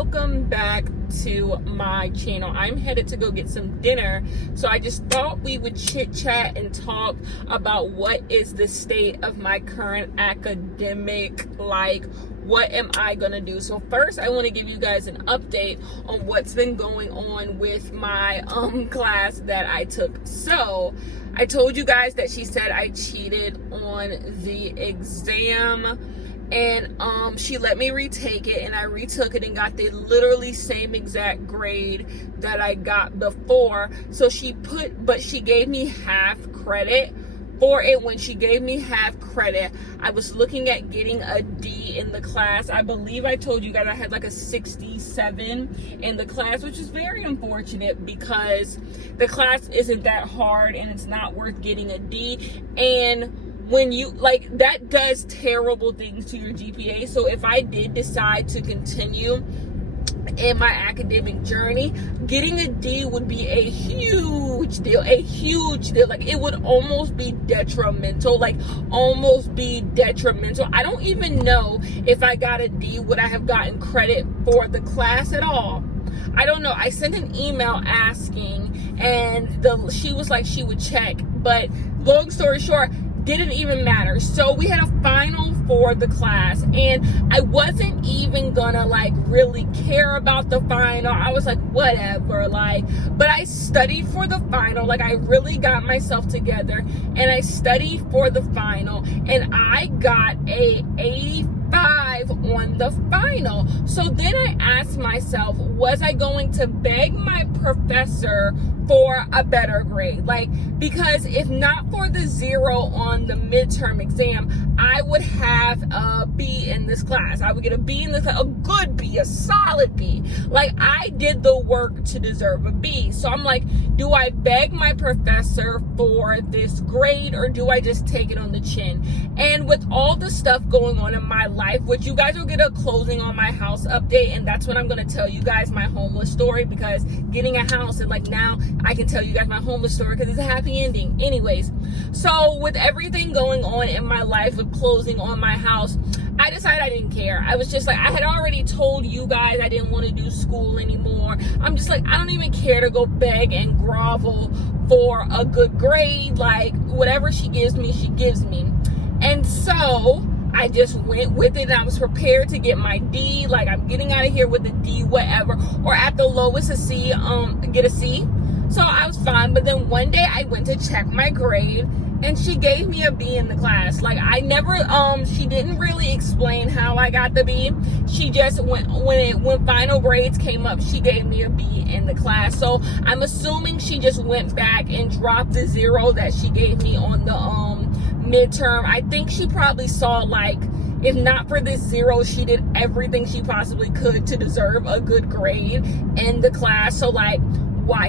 welcome back to my channel. I'm headed to go get some dinner, so I just thought we would chit chat and talk about what is the state of my current academic, like what am I gonna do. So first I want to give you guys an update on what's been going on with my class that I took. So I told you guys that she said I cheated on the exam, and she let me retake it, and I retook it and got the literally same exact grade that I got before. So she gave me half credit for it. When she gave me half credit, I was looking at getting a D in the class. I believe I told you guys I had like a 67 in the class, which is very unfortunate because the class isn't that hard and it's not worth getting a D. And when you that does terrible things to your GPA. So if I did decide to continue in my academic journey, getting a D would be a huge deal. Like it would almost be detrimental. I don't even know if I got a D, would I have gotten credit for the class at all? I don't know. I sent an email asking, and she was like she would check, but long story short, didn't even matter. So we had a final for the class, and I wasn't even gonna really care about the final. I was like, whatever, but I studied for the final. I really got myself together and I studied for the final, and I got a 85 on the final. So then I asked myself, was I going to beg my professor for a better grade? Because if not for the 0 on the midterm exam, I would have a B in this class. I would get a B in this class, a good B, a solid B. I did the work to deserve a B. So I'm like, do I beg my professor for this grade, or do I just take it on the chin? And with all the stuff going on in my life, which you guys will get a closing on my house update, and that's when I'm going to tell you guys my homeless story, because getting a house, and now I can tell you guys my homeless story because it's a happy ending. Anyways, so with everything going on in my life with closing on my house, I decided I didn't care. I was just I had already told you guys I didn't want to do school anymore. I'm just I don't even care to go beg and grovel for a good grade. Whatever she gives me, she gives me. And so I just went with it, and I was prepared to get my D. I'm getting out of here with a D, whatever, or at the lowest a C, get a C. So I was fine. But then one day I went to check my grade, and she gave me a B in the class. She didn't really explain how I got the B. She just when final grades came up, she gave me a B in the class. So I'm assuming she just went back and dropped the 0 that she gave me on the midterm. I think she probably saw if not for this 0, she did everything she possibly could to deserve a good grade in the class. So why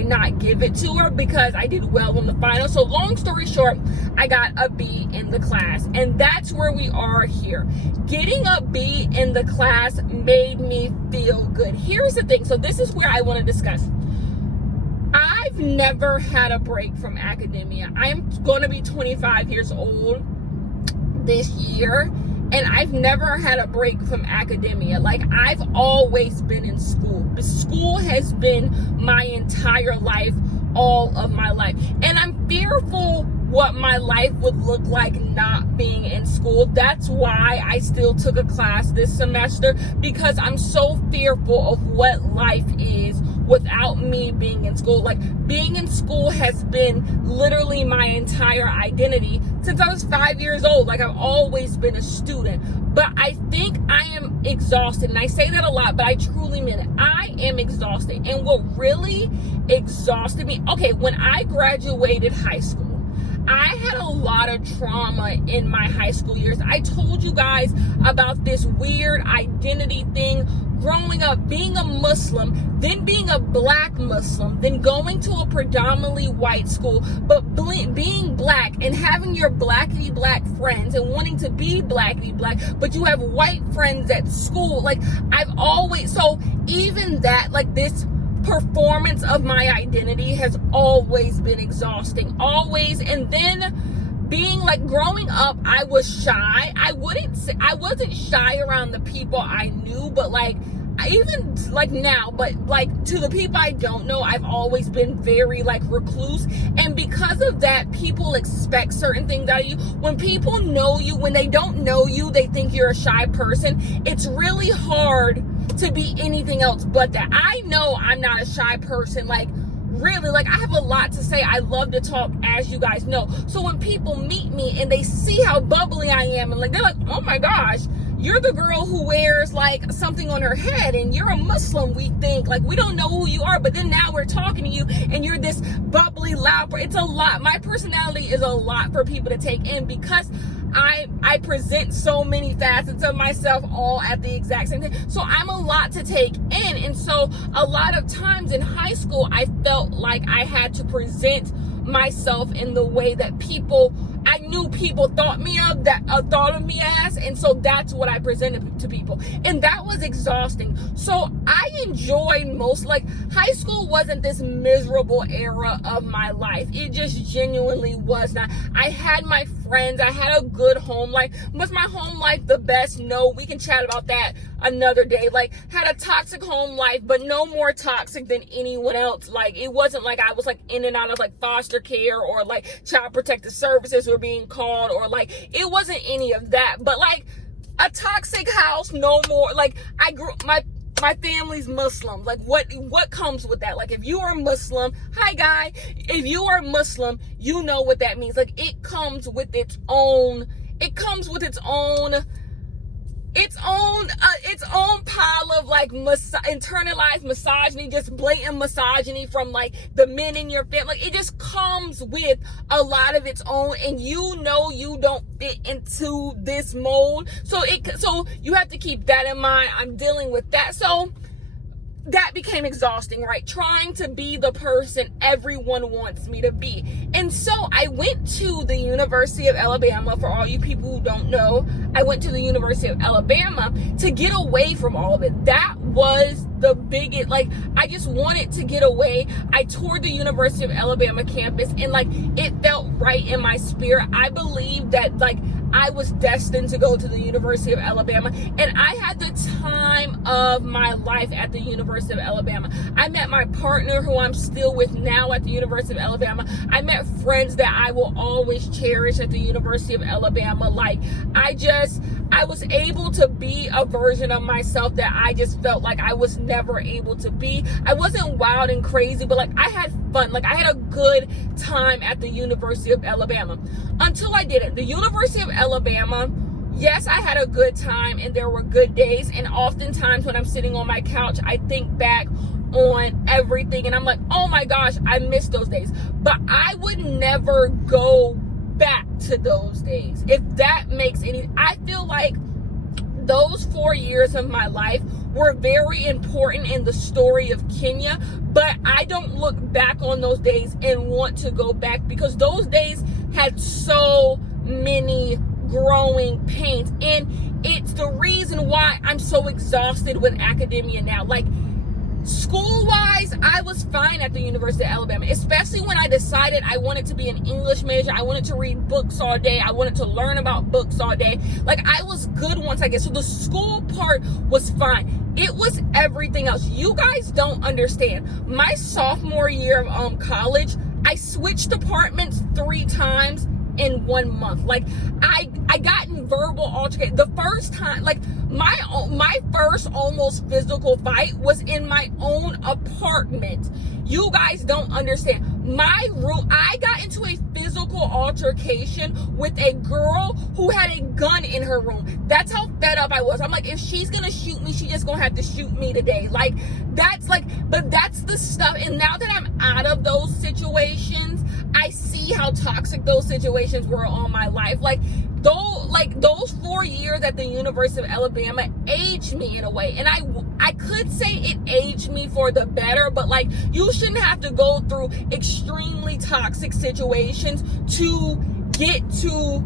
not give it to her? Because I did well on the final. So long story short, I got a B in the class, and that's where we are here. Getting a B in the class made me feel good. Here's the thing. So this is where I want to discuss. I've never had a break from academia. I'm going to be 25 years old this year, and I've never had a break from academia. I've always been in school. School has been my entire life, all of my life. And I'm fearful what my life would look like not being in school. That's why I still took a class this semester, because I'm so fearful of what life is without me being in school. Being in school has been literally my entire identity since I was 5 years old. I've always been a student. But I think I am exhausted, and I say that a lot, but I truly mean it. I am exhausted. And what really exhausted me, when I graduated high school, I had a lot of trauma in my high school years. I told you guys about this weird identity thing growing up, being a Muslim, then being a black Muslim, then going to a predominantly white school, but being black and having your blackity black friends and wanting to be blackity black, but you have white friends at school. So even that, this performance of my identity has always been exhausting, always. And then being growing up, I was shy. I wasn't shy around the people I knew, but even like now, but like to the people I don't know, I've always been very like recluse. And because of that, people expect certain things out of you. When people know you, when they don't know you, they think you're a shy person. It's really hard to be anything else but that. I know I'm not a shy person. Like, really, like, I have a lot to say. I love to talk, as you guys know. So when people meet me and they see how bubbly I am, and like, they're like, oh my gosh, you're the girl who wears like something on her head, and you're a Muslim, we think. Like, we don't know who you are, but then now we're talking to you and you're this bubbly, loud. It's a lot. My personality is a lot for people to take in, because I present so many facets of myself all at the exact same time. So I'm a lot to take in. And so a lot of times in high school, I felt like I had to present myself in the way that I knew people thought of me as, and so that's what I presented to people, and that was exhausting. So I enjoyed like, high school wasn't this miserable era of my life. It just genuinely was not. I had my friends, I had a good home life. Was my home life the best? No, we can chat about that another day. Like, had a toxic home life, but no more toxic than anyone else. Like, it wasn't like I was like in and out of like foster care or like child protective services were being called, or like, it wasn't any of that. But like, a toxic house, no more. Like, my family's Muslim. Like, what comes with that? Like, if you are Muslim, hi guy, if you are Muslim, you know what that means. Like, it comes with its own pile of like internalized misogyny, just blatant misogyny from like the men in your family. Like, it just comes with a lot of its own, and you know you don't fit into this mold. So you have to keep that in mind. I'm dealing with that. So that became exhausting, right? Trying to be the person everyone wants me to be. And so I went to the University of Alabama. For all you people who don't know, I went to the University of Alabama to get away from all of it. That was the biggest, like, I just wanted to get away. I toured the University of Alabama campus, and like, it felt right in my spirit. I believed that like I was destined to go to the University of Alabama, and I had the time of my life at the University of Alabama. I met my partner, who I'm still with now, at the University of Alabama. I met friends that I will always cherish at the University of Alabama. Like, I was able to be a version of myself that I just felt like I was never able to be. I wasn't wild and crazy, but like, I had fun. Like, I had a good time at the University of Alabama until I didn't. The University of Alabama, yes, I had a good time and there were good days. And oftentimes when I'm sitting on my couch, I think back on everything and I'm like, oh my gosh, I miss those days. But I would never go back to those days, if that makes any. I feel like those 4 years of my life were very important in the story of Kenya, but I don't look back on those days and want to go back, because those days had so many growing pains, and it's the reason why I'm so exhausted with academia now. Like, school-wise, I was fine at the University of Alabama, especially when I decided I wanted to be an English major. I wanted to read books all day. I wanted to learn about books all day. Like, I was good once I get. So the school part was fine. It was everything else. You guys don't understand. My sophomore year of college, I switched departments 3 times in 1 month. Like, I got in verbal altercation. The first time, like, my first almost physical fight was in my own apartment. You guys don't understand. My room, I got into a physical altercation with a girl who had a gun in her room. That's how fed up I was. I'm like, if she's gonna shoot me, she's just gonna have to shoot me today. Like, but that's the stuff. And now that I'm out of those situations, I see how toxic those situations were on my life. Like, those 4 years at the University of Alabama aged me in a way. And I could say it aged me for the better, but like, you shouldn't have to go through extremely toxic situations to get to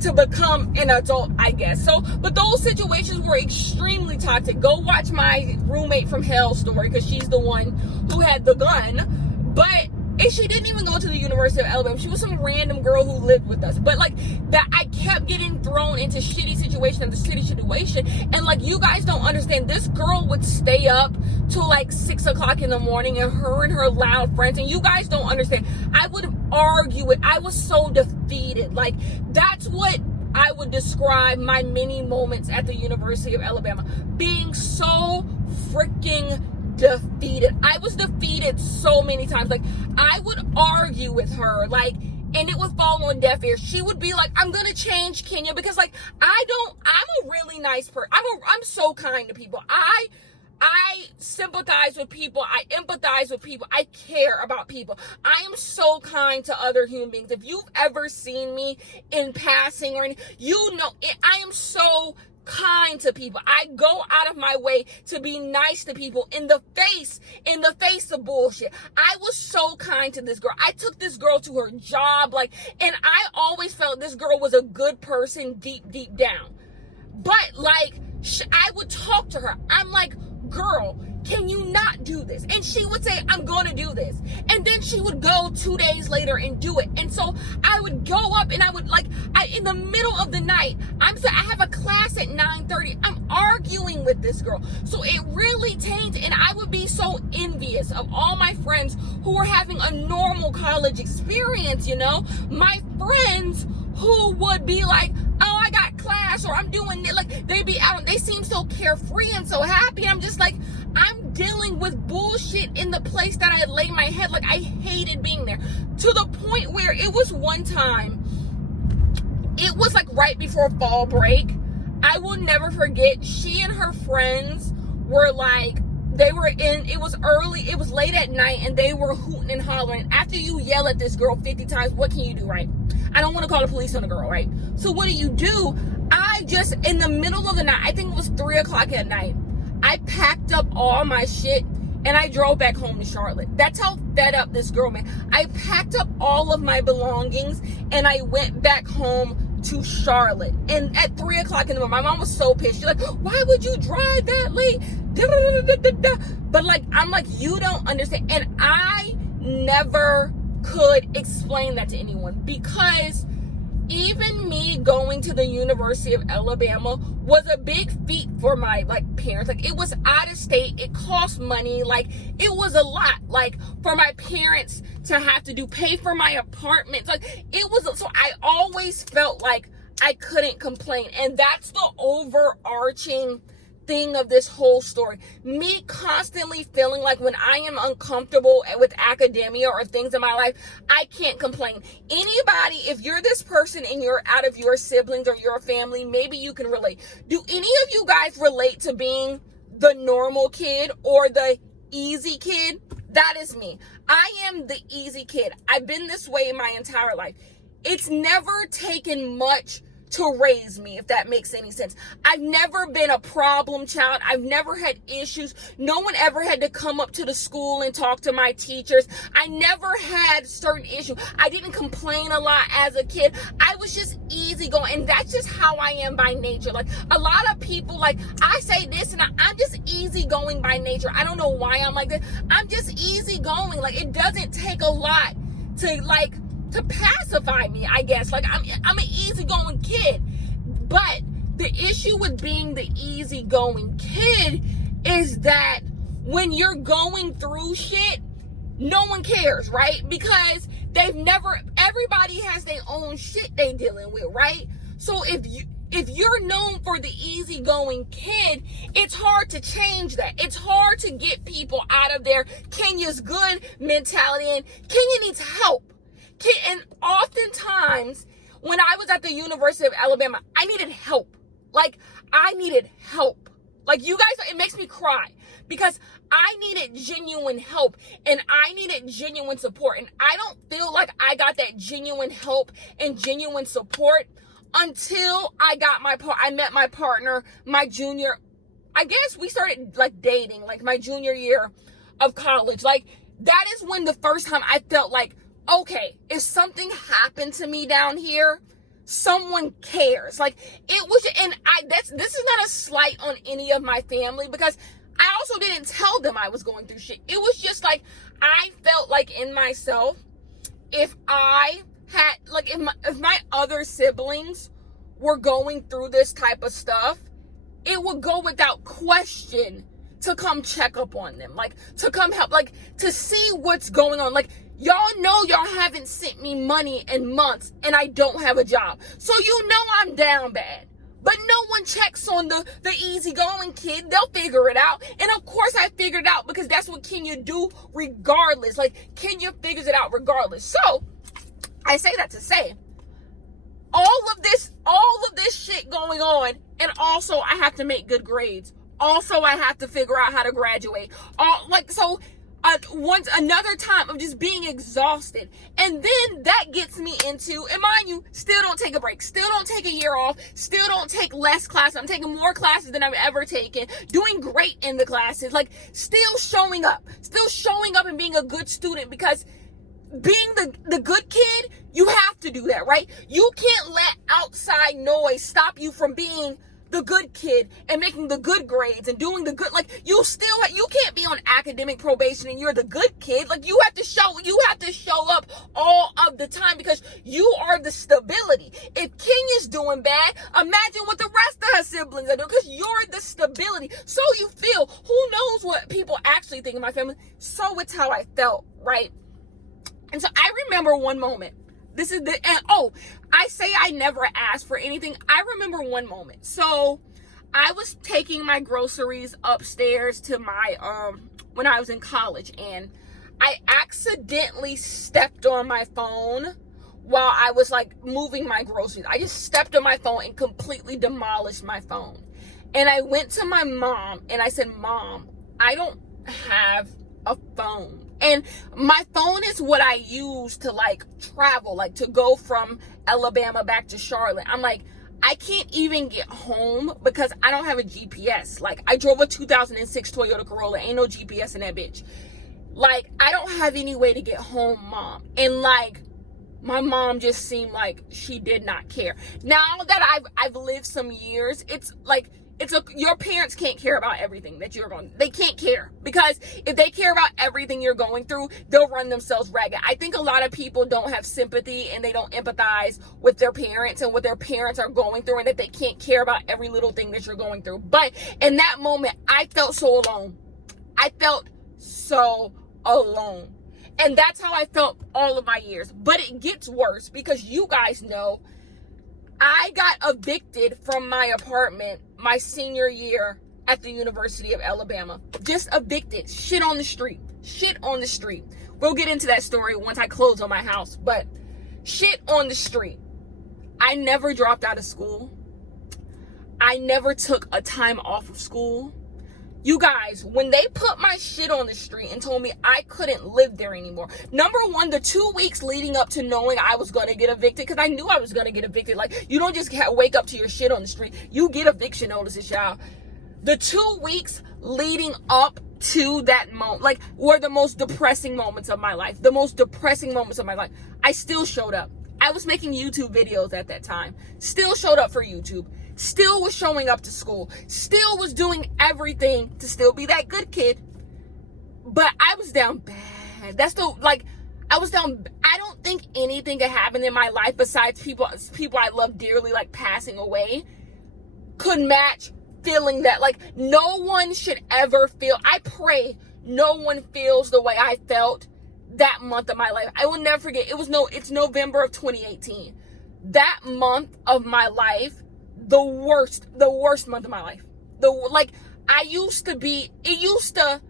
to become an adult, I guess. So, but those situations were extremely toxic. Go watch my roommate from hell story, because she's the one who had the gun. But And she didn't even go to the University of Alabama. She was some random girl who lived with us. But like that, I kept getting thrown into shitty situation after shitty situation. And like, you guys don't understand. This girl would stay up till like 6 o'clock in the morning, and her loud friends. And you guys don't understand. I would argue with. I was so defeated. Like, that's what I would describe my many moments at the University of Alabama. Being so freaking defeated. I was defeated so many times. Like, I would argue with her, like, and it would fall on deaf ears. She would be like, I'm gonna change, Kenya, because like, I'm a really nice person. I'm so kind to people. I sympathize with people. I empathize with people. I care about people. I am so kind to other human beings. If you've ever seen me in passing or anything, you know it, I am so kind to people. I go out of my way to be nice to people in the face of bullshit. I was so kind to this girl. I took this girl to her job, like, and I always felt this girl was a good person deep down. But like, I would talk to her. I'm like, girl, can you not do this? And she would say, I'm gonna do this. And then she would go 2 days later and do it. And so I would go up and I would like, in the middle of the night, I have a class at 9:30. I'm arguing with this girl. So it really changed. And I would be so envious of all my friends who were having a normal college experience, you know? My friends who would be like, oh, I got class, or I'm doing it. Like, they'd be out, they seem so carefree and so happy. I'm just like, I'm dealing with bullshit in the place that I lay my head. Like, I hated being there, to the point where it was one time, it was like right before fall break. I will never forget, she and her friends were like, it was early, it was late at night, and they were hooting and hollering. After you yell at this girl 50 times, what can you do, right? I don't want to call the police on the girl, right? So what do? I just, in the middle of the night, I think it was 3 o'clock at night, I packed up all my shit and I drove back home to Charlotte. That's how fed up this girl, man. I packed up all of my belongings and I went back home to Charlotte. And at 3 o'clock in the morning, my mom was so pissed. She's like, why would you drive that late? But like, I'm like, you don't understand. And I never could explain that to anyone, because even me going to the University of Alabama was a big feat for my like parents. Like, it was out of state, it cost money, like it was a lot, like for my parents to have to pay for my apartment. Like, it was, so I always felt like I couldn't complain. And that's the overarching thing of this whole story. Me constantly feeling like when I am uncomfortable with academia or things in my life, I can't complain. Anybody, if you're this person and you're out of your siblings or your family, maybe you can relate. Do any of you guys relate to being the normal kid or the easy kid? That is me. I am the easy kid. I've been this way my entire life. It's never taken much to raise me, if that makes any sense. I've never been a problem child. I've never had issues. No one ever had to come up to the school and talk to my teachers. I never had certain issues. I didn't complain a lot as a kid. I was just easygoing, and that's just how I am by nature. Like, a lot of people, like, I say this, and I'm just easygoing by nature. I don't know why I'm like this. I'm just easygoing. Like, it doesn't take a lot to pacify me, I guess. Like, I'm an easygoing kid. But the issue with being the easygoing kid is that when you're going through shit, no one cares, right? Because everybody has their own shit they dealing with, right? So if you're known for the easygoing kid, it's hard to change that. It's hard to get people out of their Kenya's good mentality, and Kenya needs help. And oftentimes, when I was at the University of Alabama, I needed help. Like, I needed help. Like, you guys, it makes me cry, because I needed genuine help, and I needed genuine support. And I don't feel like I got that genuine help and genuine support until I met my partner, my junior. I guess we started like dating, like my junior year of college. Like, that is when the first time I felt like, okay, if something happened to me down here, someone cares. Like, it was, and this is not a slight on any of my family, because I also didn't tell them I was going through shit. It was just like, I felt like in myself, if I had, like, if my other siblings were going through this type of stuff, it would go without question to come check up on them, like, to come help, like, to see what's going on. Like, y'all know y'all haven't sent me money in months, and I don't have a job. So you know I'm down bad. But no one checks on the easygoing kid. They'll figure it out. And of course I figured it out, because that's what Kenya do regardless. Like, Kenya figures it out regardless. So, I say that to say, all of this shit going on, and also I have to make good grades. Also, I have to figure out how to graduate. Once another time of just being exhausted. And then that gets me into, and mind you, still don't take a break. Still don't take a year off. Still don't take less classes. I'm taking more classes than I've ever taken. Doing great in the classes. Like, still showing up. Still showing up and being a good student, because being the good kid, you have to do that, right? You can't let outside noise stop you from being the good kid and making the good grades and doing the good. Like, you can't be on academic probation and you're the good kid. Like, you have to show up all of the time, because you are the stability. If Kenya's doing bad, imagine what the rest of her siblings are doing, because you're the stability. So you feel, who knows what people actually think of my family. So it's how I felt, right? And so I remember one moment. I say I never asked for anything. I remember one moment. So I was taking my groceries upstairs to my, when I was in college, and I accidentally stepped on my phone while I was, like, moving my groceries. I just stepped on my phone and completely demolished my phone. And I went to my mom and I said, Mom, I don't have a phone. And my phone is what I use to, like, travel, like, to go from Alabama back to Charlotte. I'm like, I can't even get home because I don't have a GPS. Like, I drove a 2006 Toyota Corolla. Ain't no GPS in that bitch. Like, I don't have any way to get home, Mom. And, like, my mom just seemed like she did not care. Now that I've lived some years, it's like, your parents can't care about everything that you're going. They can't care, because if they care about everything you're going through, they'll run themselves ragged. I think a lot of people don't have sympathy and they don't empathize with their parents and what their parents are going through, and that they can't care about every little thing that you're going through. But in that moment, I felt so alone. I felt so alone. And that's how I felt all of my years. But it gets worse, because you guys know I got evicted from my apartment my senior year at the University of Alabama. Just evicted. Shit on the street. We'll get into that story once I close on my house. But shit on the street. I never dropped out of school. I never took a time off of school. You guys, when they put my shit on the street and told me I couldn't live there anymore, number one, the 2 weeks leading up to knowing I was going to get evicted, because I knew I was going to get evicted. Like, you don't just wake up to your shit on the street. You get eviction notices, y'all. The 2 weeks leading up to that moment, like, were the most depressing moments of my life. I still showed up. I was making YouTube videos at that time. Still showed up for YouTube. Still was showing up to school. Still was doing everything to still be that good kid. But I was down bad. I was down. I don't think anything had happened in my life besides people I love dearly, like, passing away, could match feeling that. Like, no one should ever feel, I pray no one feels the way I felt that month of my life. I will never forget. It's November of 2018. That month of my life, the worst month of my life. It used to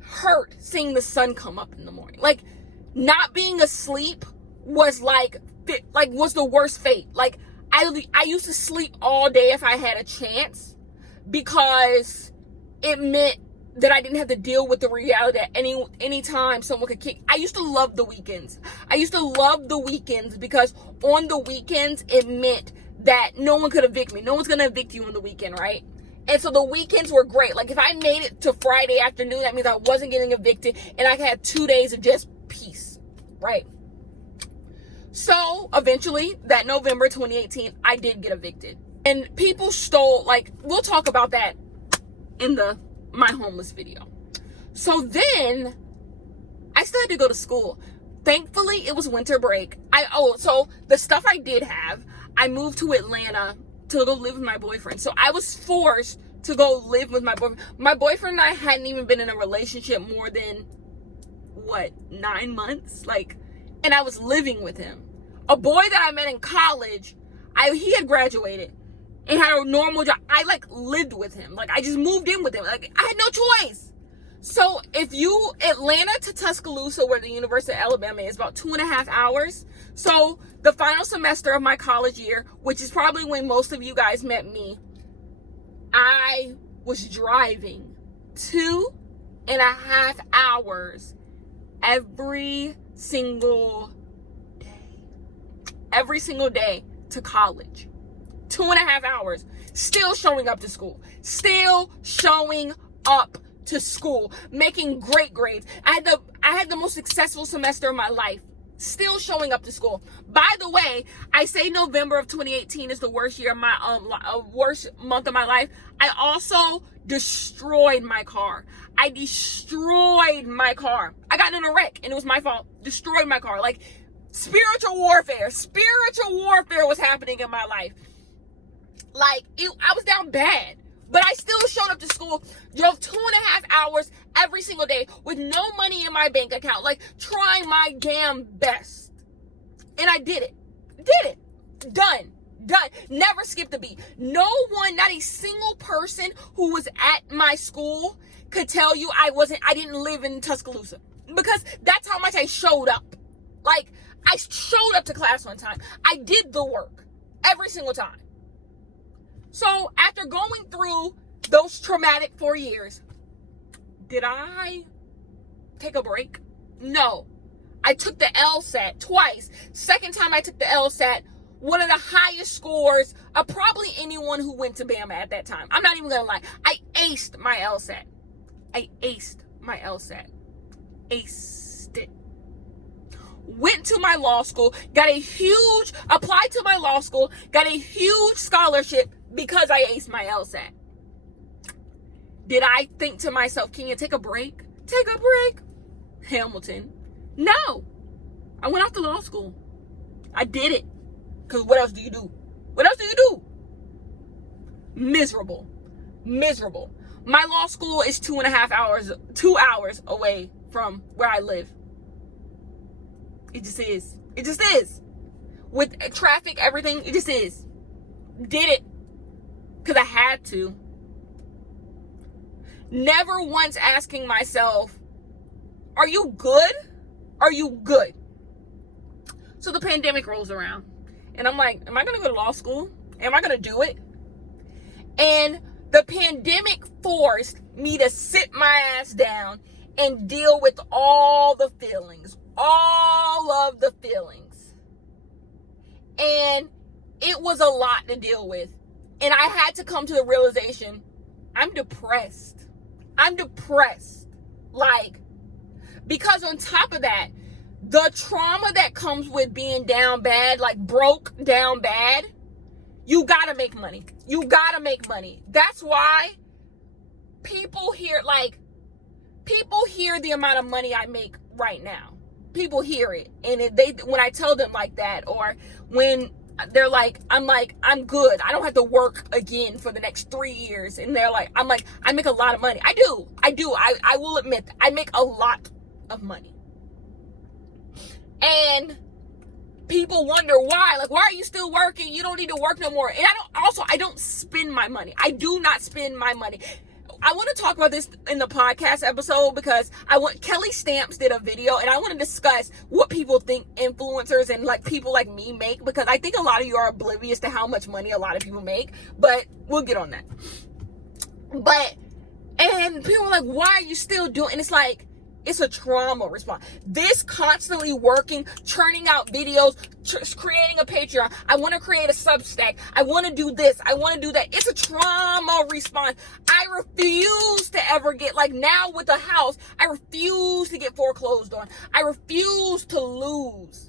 hurt seeing the sun come up in the morning. Like, not being asleep was was the worst fate. Like, I used to sleep all day if I had a chance, because it meant that I didn't have to deal with the reality that any time someone could kick. I used to love the weekends. Because on the weekends, it meant that no one could evict me. No one's going to evict you on the weekend, right? And so the weekends were great. Like, if I made it to Friday afternoon, that means I wasn't getting evicted, and I had 2 days of just peace, right? So eventually, that November 2018, I did get evicted. And people stole, like, we'll talk about that in the my homeless video. So then I still had to go to school. Thankfully, it was winter break. So the stuff I did have, I moved to Atlanta to go live with my boyfriend. So I was forced to go live with my boyfriend. My boyfriend and I hadn't even been in a relationship more than, 9 months? And I was living with him. A boy that I met in college, he had graduated and had a normal job. I lived with him. I just moved in with him. I had no choice. So Atlanta to Tuscaloosa, where the University of Alabama is, about 2.5 hours. So the final semester of my college year, which is probably when most of you guys met me, I was driving 2.5 hours every single day to college. 2.5 hours. Still showing up to school. Making great grades. I had the most successful semester of my life. Still showing up to school. By the way, I say November of 2018 is the worst year of my worst month of my life. I also destroyed my car. I got in a wreck and it was my fault. Destroyed my car. Spiritual warfare was happening in my life. I was down bad. But I still showed up to school, drove 2.5 hours every single day with no money in my bank account, trying my damn best. And I did it. Done. Never skipped a beat. No one, not a single person who was at my school could tell you I didn't live in Tuscaloosa. Because that's how much I showed up. I showed up to class on time. I did the work every single time. So after going through those traumatic 4 years, did I take a break? No. I took the LSAT twice. Second time I took the LSAT, one of the highest scores of probably anyone who went to Bama at that time. I'm not even going to lie. I aced my LSAT. Aced it. Went to my law school, applied to my law school, got a huge scholarship because I aced my LSAT. Did I think to myself, can you take a break? Hamilton. No. I went off to law school. I did it. Because what else do you do? Miserable. My law school is 2 hours away from where I live. It just is. With traffic, everything, it just is. Did it. Because I had to. Never once asking myself, are you good? So the pandemic rolls around. And I'm like, am I going to go to law school? Am I going to do it? And the pandemic forced me to sit my ass down and deal with all of the feelings. And it was a lot to deal with. And I had to come to the realization, I'm depressed. Because on top of that, the trauma that comes with being down bad, broke down bad, you gotta make money. That's why people hear the amount of money I make right now. People hear it. And when I tell them like that, or when they're I'm good. I don't have to work again for the next 3 years. And I make a lot of money. I do. I will admit, I make a lot of money. And people wonder why. Why are you still working? You don't need to work no more. And I don't spend my money. I do not spend my money. I want to talk about this in the podcast episode because Kelly Stamps did a video and I want to discuss what people think influencers and people like me make, because I think a lot of you are oblivious to how much money a lot of people make, but we'll get on that. And people are like, why are you still doing, and it's a trauma response. This constantly working, churning out videos, creating a Patreon. I want to create a Substack. I want to do this. I want to do that. It's a trauma response. I refuse to ever get, now with the house, I refuse to get foreclosed on. I refuse to lose.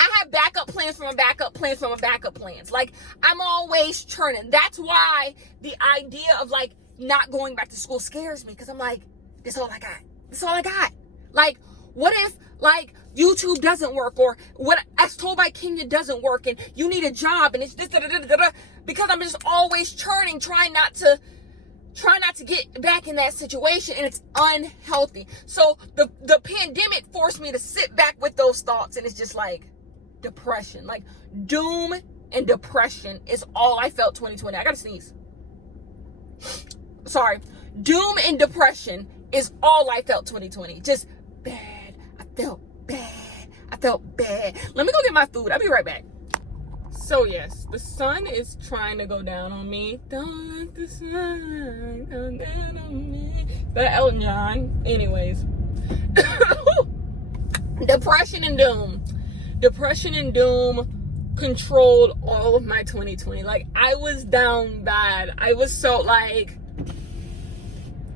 I have backup plans from a backup plans from a backup plans. Like, I'm always churning. That's why the idea of like not going back to school scares me, because I'm like, this all I got. This all I got. Like, what if like YouTube doesn't work, or what As Told by Kenya doesn't work, and you need a job, and it's this, because I'm just always churning, trying not to get back in that situation, and it's unhealthy. So the pandemic forced me to sit back with those thoughts, and it's just like depression, like doom and depression is all I felt 2020. I gotta sneeze. Sorry. Doom and depression is all I felt 2020. Just bad. I felt bad. Let me go get my food. I'll be right back. So yes, the sun is trying to go down on me. Don't let the sun go down on me. That Elton John. Anyways. Depression and doom controlled all of my 2020. Like, I was down bad. I was so like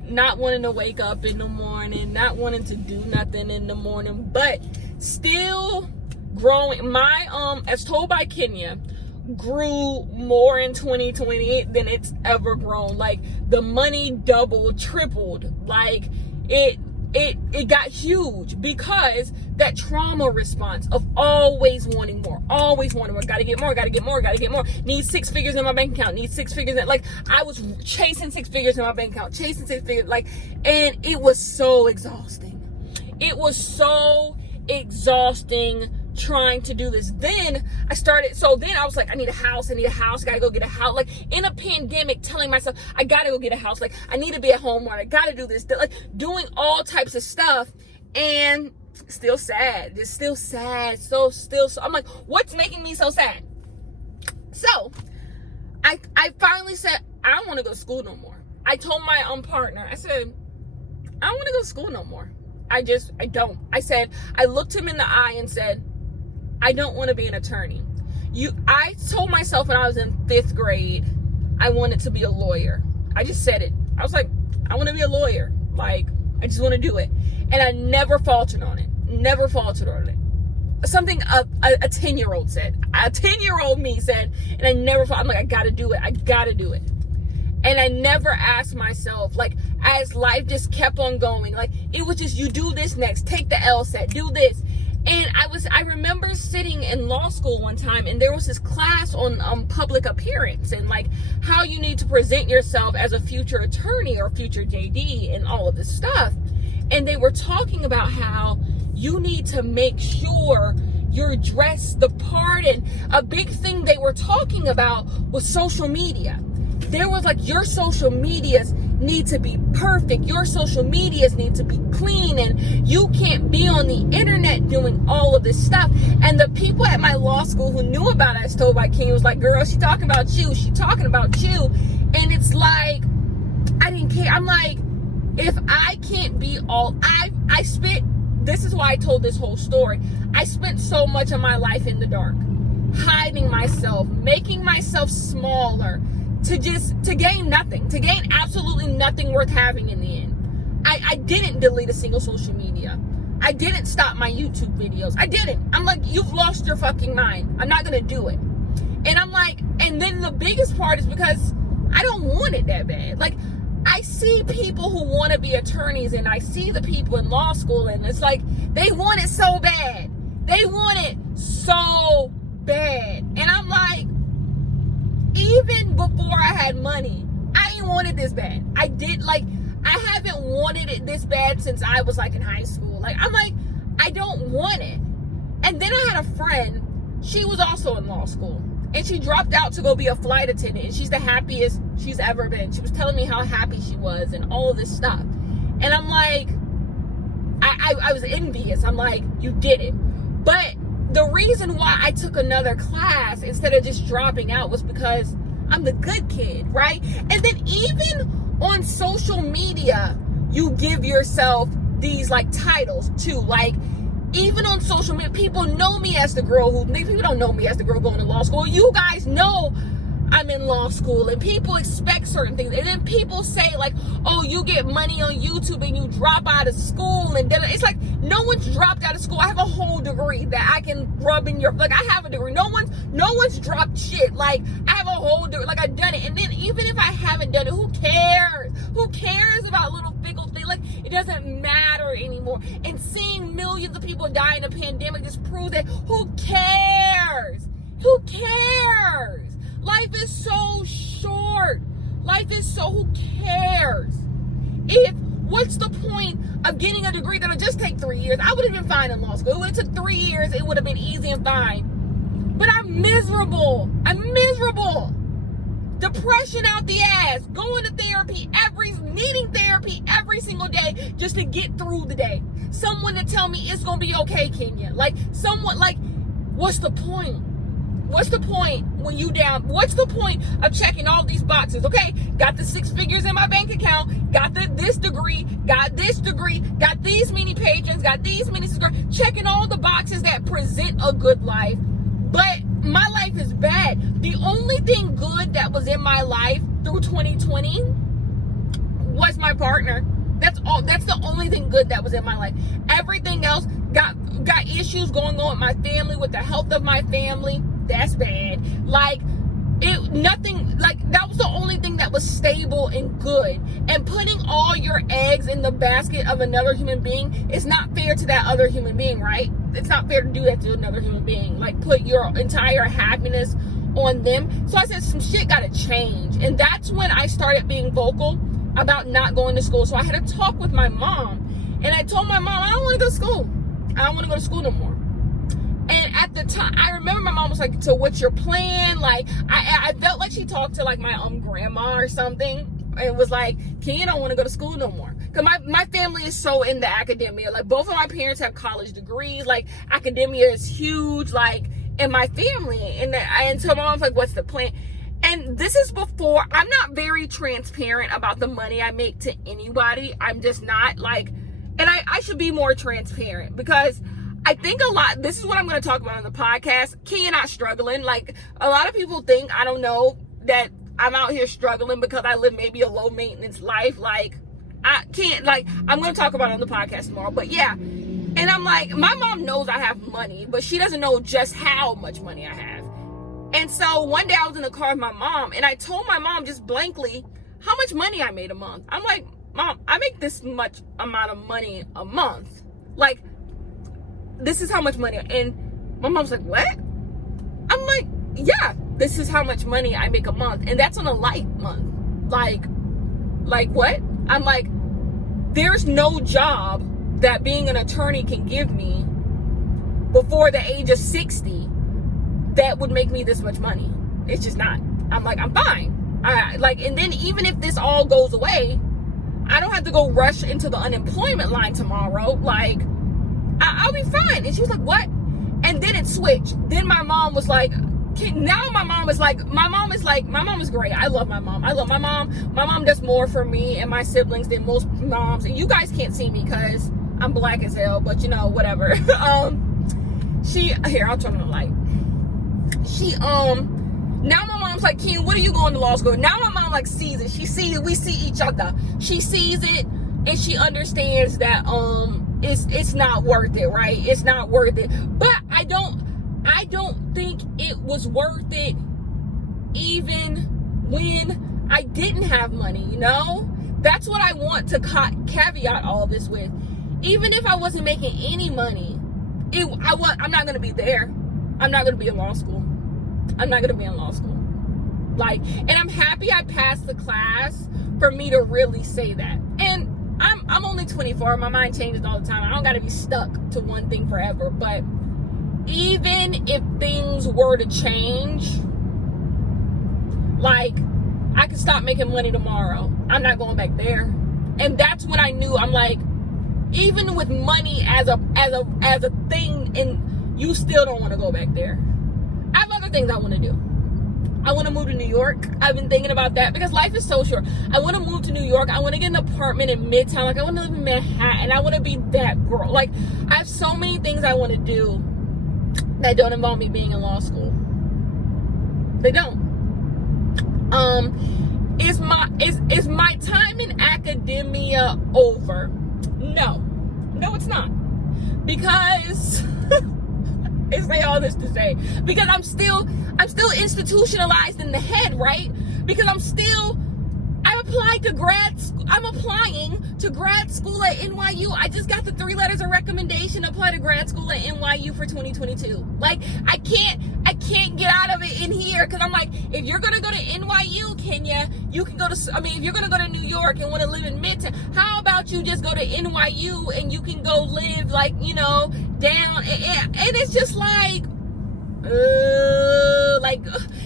not wanting to wake up in the morning, not wanting to do nothing in the morning, but still growing. My As Told by Kenya grew more in 2020 than it's ever grown. Like, the money doubled, tripled. Like, it got huge because that trauma response of always wanting more, gotta get more, need 6 figures in my bank account, like, I was chasing 6 figures in my bank account, like, and it was so exhausting. Trying to do this. Then I was like, I need a house, gotta go get a house. Like, in a pandemic, telling myself, I gotta go get a house, like, I need to be at home more, I gotta do this, like, doing all types of stuff, and still sad. So I'm like, what's making me so sad? So I finally said, I don't want to go to school no more. I told my partner, I said, I don't want to go to school no more. I don't. I looked him in the eye and said, I don't want to be an attorney. I told myself when I was in 5th grade, I wanted to be a lawyer. I just said it. I was like, I want to be a lawyer. Like, I just want to do it. And I never faltered on it. Something a 10-year-old said. A 10-year-old me said, and I never thought, I'm like, I gotta do it. And I never asked myself, like, as life just kept on going, like, it was just, you do this next, take the LSAT, do this. And I remember sitting in law school one time, and there was this class on public appearance and like how you need to present yourself as a future attorney or future JD and all of this stuff. And they were talking about how you need to make sure you're dressed the part. And a big thing they were talking about was social media. There was like, your social medias need to be perfect. Your social medias need to be clean, and you can't be on the internet doing all of this stuff. And the people at my law school who knew about As Told by Kenya was like, girl, she talking about you. And it's like, I didn't care. I'm like, if I can't be all, I spent, this is why I told this whole story. I spent so much of my life in the dark, hiding myself, making myself smaller, to gain nothing, to gain absolutely nothing worth having in the end. I didn't delete a single social media. I didn't stop my YouTube videos. I didn't. I'm like, you've lost your fucking mind. I'm not gonna do it. And I'm like, and then the biggest part is because I don't want it that bad. Like, I see people who want to be attorneys, and I see the people in law school, and it's like, they want it so bad. And I'm like, even before I had money, I ain't wanted this bad. I haven't wanted it this bad since I was like in high school. Like, I'm like, I don't want it. And then I had a friend, she was also in law school, and she dropped out to go be a flight attendant, and she's the happiest she's ever been. She was telling me how happy she was and all this stuff. And I'm like, I was envious. I'm like, you did it. But the reason why I took another class instead of just dropping out was because I'm the good kid, right? And then even on social media, you give yourself these like titles too. Like, even on social media, people know me as the girl who, people don't know me as the girl going to law school. You guys know I'm in law school, and people expect certain things, and then people say like, oh, you get money on YouTube and you drop out of school, and then it's like, no one's dropped out of school. I have a whole degree that I can rub in your, like, I have a degree. No one's dropped shit. Like, I have a whole degree, like, I've done it. And then even if I haven't done it, who cares about little fickle things? Like, it doesn't matter anymore. And seeing millions of people die in a pandemic just proves that who cares? Life is so short. Who cares? What's the point of getting a degree that'll just take 3 years? I would have been fine in law school. It would have took 3 years. It would have been easy and fine. But I'm miserable. Depression out the ass. Going to therapy needing therapy every single day just to get through the day. Someone to tell me it's going to be okay, Kenya. Like, someone, like, what's the point? What's the point when you down? What's the point of checking all these boxes? Okay, got the 6 figures in my bank account, got this degree, got these many patrons, got these many subscribers, checking all the boxes that present a good life. But my life is bad. The only thing good that was in my life through 2020 was my partner. That's all. That's the only thing good that was in my life. Everything else got issues going on with my family, with the health of my family. That's bad. Like, nothing, like, that was the only thing that was stable and good. And putting all your eggs in the basket of another human being is not fair to that other human being, right? It's not fair to do that to another human being. Like, put your entire happiness on them. So I said, some shit gotta change. And that's when I started being vocal about not going to school. So I had a talk with my mom. And I told my mom, I don't want to go to school. I don't want to go to school no more. And at the time, I remember my mom was like, so what's your plan? Like, I felt like she talked to like my grandma or something. And was like, Kenya don't want to go to school no more. Because my family is so into academia. Like, both of my parents have college degrees. Like, academia is huge, like, in my family. And so my mom's like, what's the plan? And this is before, I'm not very transparent about the money I make to anybody. I'm just not, like, and I should be more transparent, because I think a lot, this is what I'm going to talk about on the podcast. Kenya not struggling. Like, a lot of people think, I don't know, that I'm out here struggling because I live maybe a low maintenance life. Like, I can't, like, I'm going to talk about it on the podcast tomorrow. But yeah. And I'm like, my mom knows I have money, but she doesn't know just how much money I have. And so one day I was in the car with my mom, and I told my mom just blankly how much money I made a month. I'm like, Mom, I make this much amount of money a month. Like, this is how much money. And my mom's like, what? I'm like, yeah, this is how much money I make a month. And that's on a light month. Like what? I'm like, there's no job that being an attorney can give me before the age of 60 that would make me this much money. It's just not. I'm like, I'm fine. And then even if this all goes away, I don't have to go rush into the unemployment line tomorrow. Like, I'll be fine. And she was like, what? And then it switched. Then my mom was like, now my mom is great. I love my mom. My mom does more for me and my siblings than most moms. And you guys can't see me because I'm black as hell, but you know, whatever. Here, I'll turn on the light. Now my mom's like, Ken, what are you going to law school? Now my mom like sees it. She sees it. We see each other. She sees it, and she understands that it's not worth it, right? It's not worth it. But I don't think it was worth it even when I didn't have money, you know? That's what I want to caveat all this with. Even if I wasn't making any money, I'm not going to be there. I'm not going to be in law school. I'm not going to be in law school. Like, and I'm happy I passed the class for me to really say that. And I'm only 24. My mind changes all the time. I don't got to be stuck to one thing forever. But even if things were to change, like, I could stop making money tomorrow. I'm not going back there. And that's when I knew, I'm like, even with money as a thing, and you still don't want to go back there. I have other things I want to do. I want to move to New York. I've been thinking about that because life is so short. I want to move to New York. I want to get an apartment in Midtown. Like, I want to live in Manhattan. I want to be that girl. Like, I have so many things I want to do that don't involve me being in law school. They don't. Is my time in academia over? No, it's not. Because I say all this to say, because I'm still institutionalized in the head, right? Because I'm applying to grad school at NYU. I just got the 3 letters of recommendation to apply to grad school at NYU for 2022. Like, I can't get out of it in here, because I'm like, if you're gonna go to NYU, Kenya, you can go to, if you're gonna go to New York and want to live in Midtown, how about you just go to NYU and you can go live, like, down, and it's just like,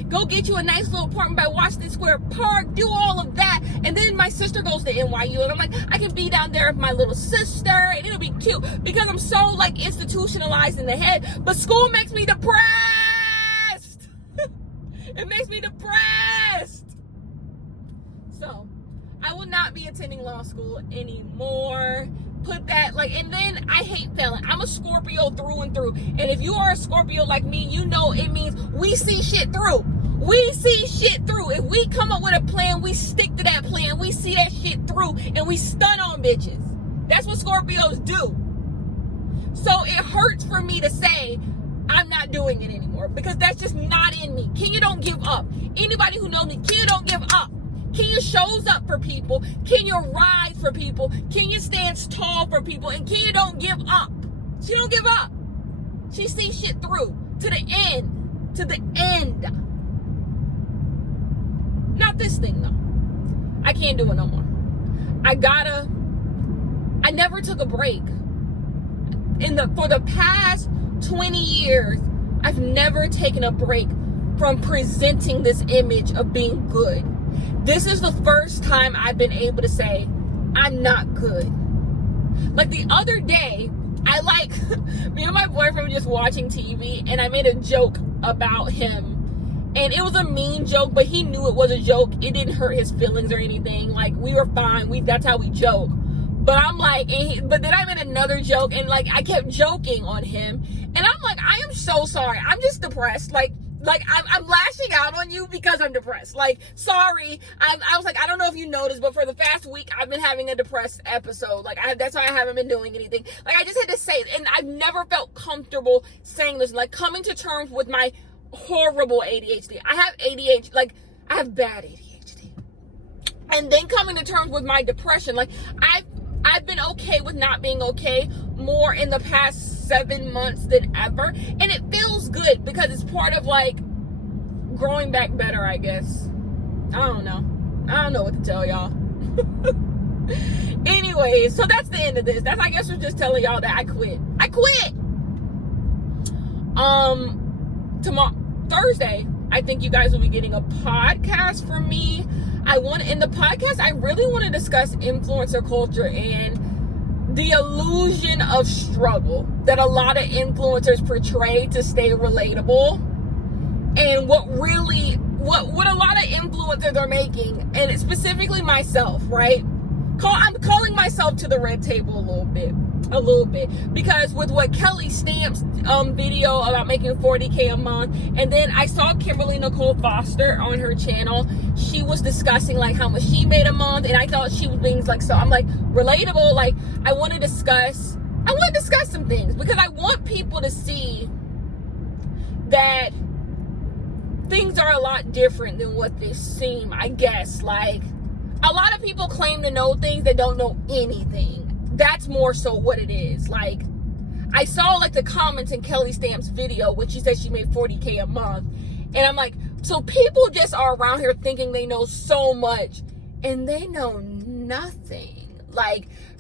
go get you a nice little apartment by Washington Square Park, do all of that, and then my sister goes to NYU, and I'm like, I can be down there with my little sister, and it'll be cute, because I'm so, like, institutionalized in the head. But school makes me depressed. It makes me depressed. So I will not be attending law school anymore. Put that, and then I hate failing. I'm a Scorpio through and through. And if you are a Scorpio like me, you know it means we see shit through. We see shit through. If we come up with a plan, we stick to that plan. We see that shit through, and we stun on bitches. That's what Scorpios do. So it hurts for me to say I'm not doing it anymore, because that's just not in me. Kenya don't give up. Anybody who knows me, Kenya don't give up. Kenya shows up for people. Kenya rides for people. Kenya stands tall for people. And Kenya don't give up. She don't give up. She sees shit through to the end. To the end. Not this thing, though. I can't do it no more. I never took a break. For the past 20 years, I've never taken a break from presenting this image of being good. This is the first time I've been able to say, I'm not good. Like the other day, me and my boyfriend were just watching TV, and I made a joke about him. And it was a mean joke, but he knew it was a joke. It didn't hurt his feelings or anything. Like, we were fine. That's how we joke. But I'm like, but then I made another joke, and I kept joking on him. And I'm like, I am so sorry. I'm just depressed. I'm lashing out on you because I'm depressed. Sorry. I was like, I don't know if you noticed, but for the past week, I've been having a depressed episode. That's why I haven't been doing anything. I just had to say it. And I've never felt comfortable saying this. Coming to terms with my horrible ADHD. I have ADHD. I have bad ADHD. And then coming to terms with my depression. I've been okay with not being okay more in the past 7 months than ever. And it feels good because it's part of growing back better, I guess. I don't know what to tell y'all. Anyway, so that's the end of this. I guess we're just telling y'all that I quit. Tomorrow, Thursday, I think you guys will be getting a podcast from me. In the podcast, I really want to discuss influencer culture and the illusion of struggle that a lot of influencers portray to stay relatable, and what a lot of influencers are making, and specifically myself, right? I'm calling myself to the red table a little bit, because with what Kelly Stamps video about making $40K a month, and then I saw Kimberly Nicole Foster on her channel. She was discussing how much she made a month, and I thought she was being so I'm relatable. I want to discuss some things, because I want people to see that things are a lot different than what they seem, I guess. A lot of people claim to know things that don't know anything. That's more so what it is. I saw the comments in Kelly Stamps' video when she said she made $40K a month. And I'm like, so people just are around here thinking they know so much, and they know nothing.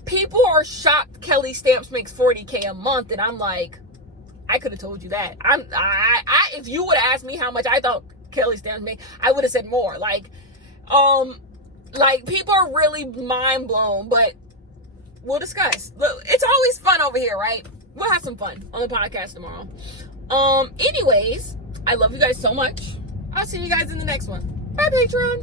People are shocked Kelly Stamps makes $40K a month, and I'm like, I could have told you that. If you would have asked me how much I thought Kelly Stamps made, I would have said more. People are really mind blown, but we'll discuss. Look, it's always fun over here, right? We'll have some fun on the podcast tomorrow. Anyways, I love you guys so much. I'll see you guys in the next one. Bye, Patreon.